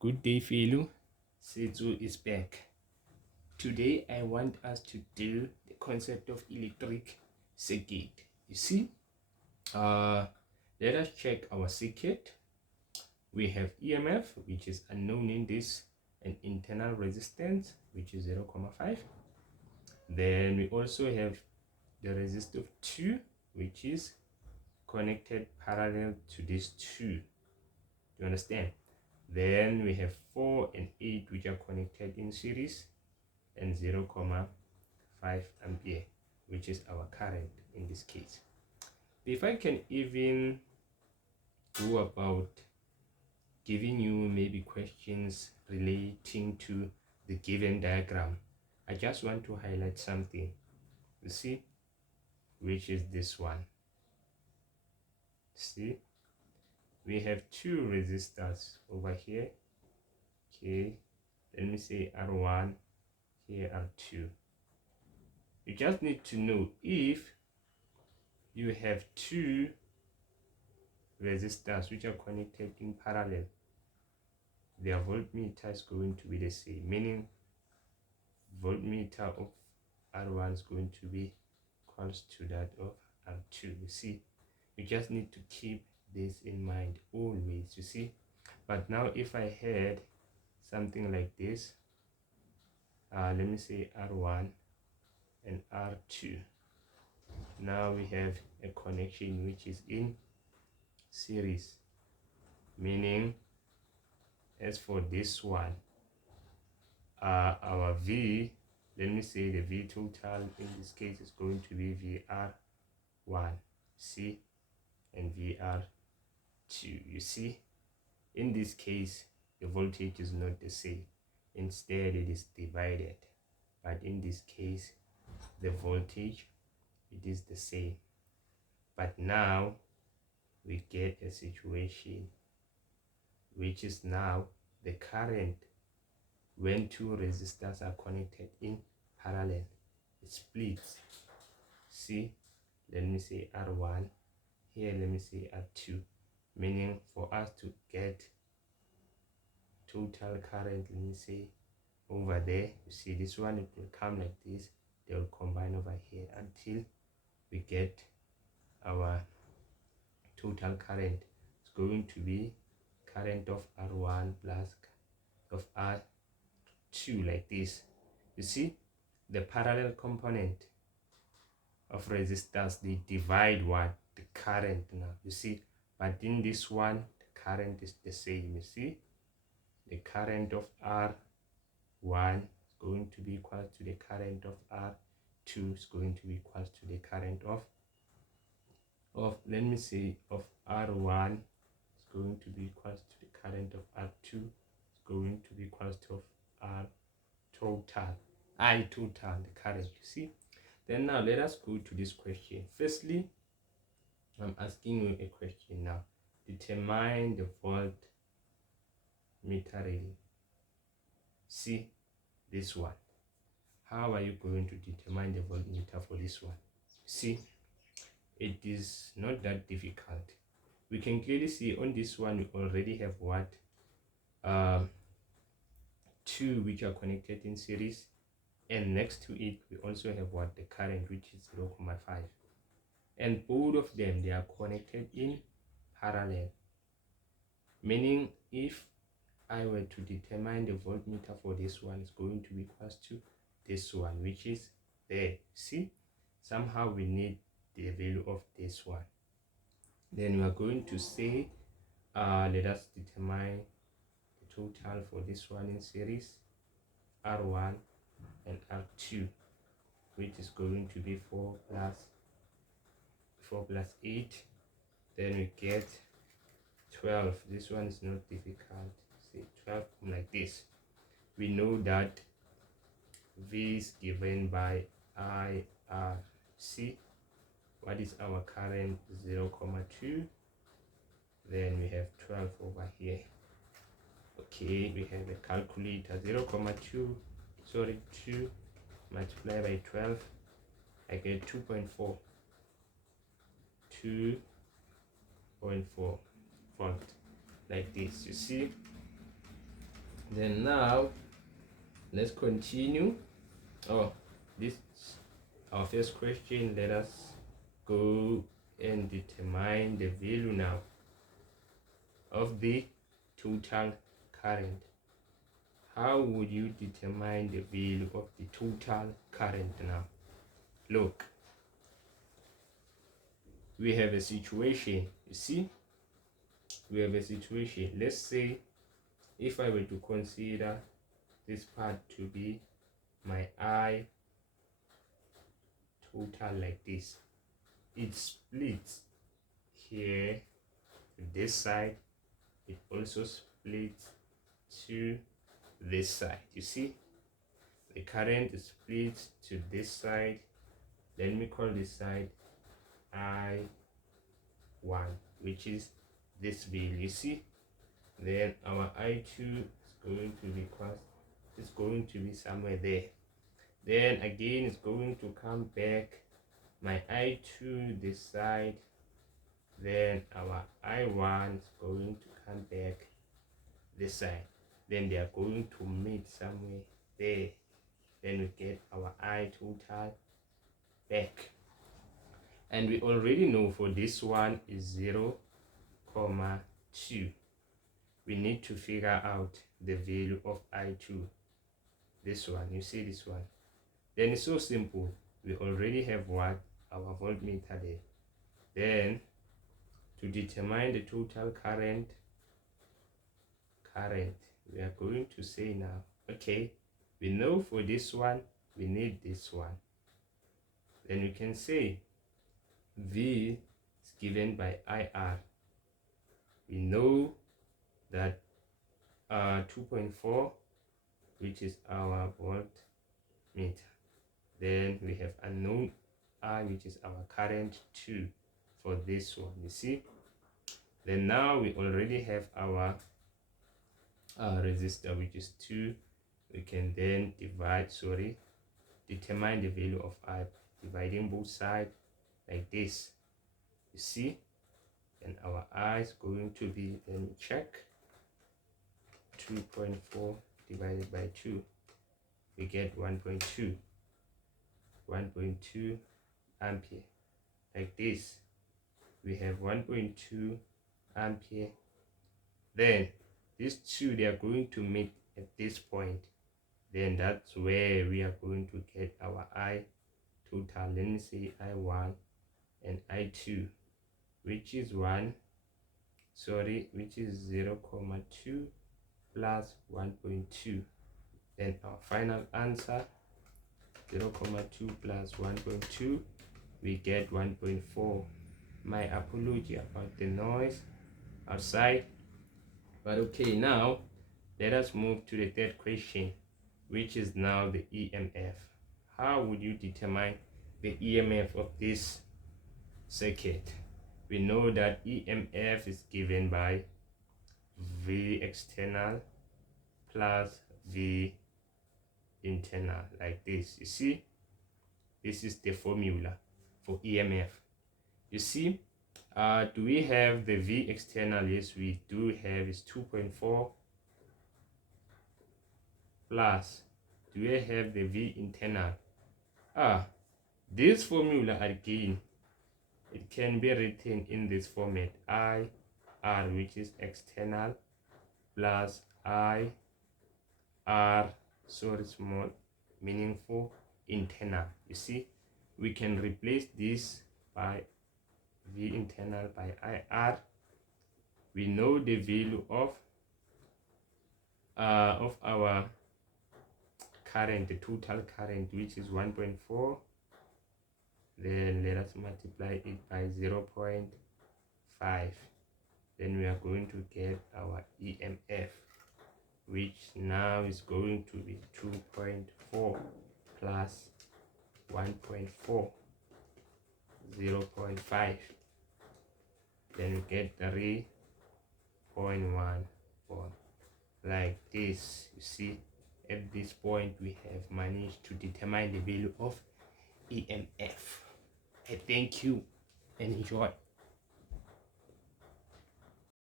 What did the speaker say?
Good day, fellow. Setsu is back. Today I want us to do the concept of electric circuit. You see, let us check our circuit. We have EMF, which is unknown in this, and internal resistance, which is 0.5. Then we also have the resistor 2, which is connected parallel to these two. Do you understand? Then we have 4 and 8, which are connected in series, and 0.5 ampere, which is our current in this case. If I can even go about giving you maybe questions relating to the given diagram, I just want to highlight something. You see, which is this one. See, we have two resistors over here. Okay, let me say R1, here R2. You just need to know if you have two resistors which are connected in parallel, their voltmeter is going to be the same, meaning voltmeter of R1 is going to be equals to that of R2. You see, you just need to keep this in mind always, you see. But now if I had something like this, let me say R1 and R2, now we have a connection which is in series, meaning as for this one, our V, let me say the V total in this case is going to be VR1, see, and VR2. You see, in this case the voltage is not the same, instead it is divided, but in this case the voltage, it is the same. But now we get a situation which is now the current when two resistors are connected in parallel, it splits. See, let me say R1, here let me say R2, meaning for us to get total current, let me say over there, you see this one, it will come like this, they will combine over here until we get our total current. It's going to be current of R1 plus of R2, like this. You see, the parallel component of resistors, they divide what? The current now, you see. But in this one, the current is the same, you see. The current of R1 is going to be equal to the current of R2 is going to be equal to the current of let me say of R1 is going to be equal to the current of R2 is going to be equal to R total, I total, the current, you see. Then now let us go to this question. Firstly, I'm asking you a question now. Determine the voltmeter reading. See this one. How are you going to determine the voltmeter for this one? See, it is not that difficult. We can clearly see on this one we already have what? Two which are connected in series, and next to it we also have what? The current, which is 0.5, and both of them, they are connected in parallel, meaning if I were to determine the voltmeter for this one, it's going to be equal to this one, which is there. See, somehow we need the value of this one. Then we are going to say let us determine the total for this one in series, R1 and R2, which is going to be 4 plus 8. Then we get 12. This one is not difficult. Say 12 like this. We know that V is given by IR. See, what is our current? 0.2. Then we have 12 over here. Okay, we have a calculator. 0.2 multiplied by 12, I get 2.4 volt, like this. You see, Then now let's continue. Oh, this our first question. Let us go and determine the value now of the total current. How would you determine the value of the total current now? Look, we have a situation. You see, we have a situation. Let's say if I were to consider this part to be my I total like this, it splits here to this side, it also splits to this side. You see, the current is split to this side. Let me call this side I1, which is this value. You see, then our I2 is going to be it's going to be somewhere there. Then again it's going to come back my I2 this side, then our I1 is going to come back this side, then they are going to meet somewhere there. Then we get our I total back, and we already know for this one is 0, 2. We need to figure out the value of I2, this one. You see this one, then it's so simple. We already have what? Our voltmeter there. Then to determine the total current, we are going to say now, okay, we know for this one we need this one. Then we can say V is given by IR. We know that 2.4, which is our voltmeter. Then we have unknown I, which is our current 2 for this one. You see, then now we already have our resistor, which is 2. We can then determine the value of I by dividing both sides like this. You see, and our I is going to be, then check, 2.4 divided by 2, we get 1.2 ampere. Like this, we have 1.2 ampere. Then these two, they are going to meet at this point. Then that's where we are going to get our I total. Let me say I1 and I2, which is 0.2 plus 1.2. Then our final answer, 0.2 plus 1.2, we get 1.4. My apology about the noise outside, but okay, now let us move to the third question, which is now the EMF. How would you determine the EMF of this circuit? We know that EMF is given by V external plus V internal, like this. You see, this is the formula for EMF. You see, do we have the V external? Yes, we do have. Is 2.4 plus, do we have the V internal? This formula again, it can be written in this format: IR, which is external, plus IR, sorry, small, meaningful, internal. You see, we can replace this by V internal by IR. We know the value of our current, the total current, which is 1.4. Then let us multiply it by 0.5. Then we are going to get our EMF, which now is going to be 2.4 plus 1.4, 0.5. Then we get 3.14, like this. You see, at this point we have managed to determine the value of EMF. I thank you and enjoy.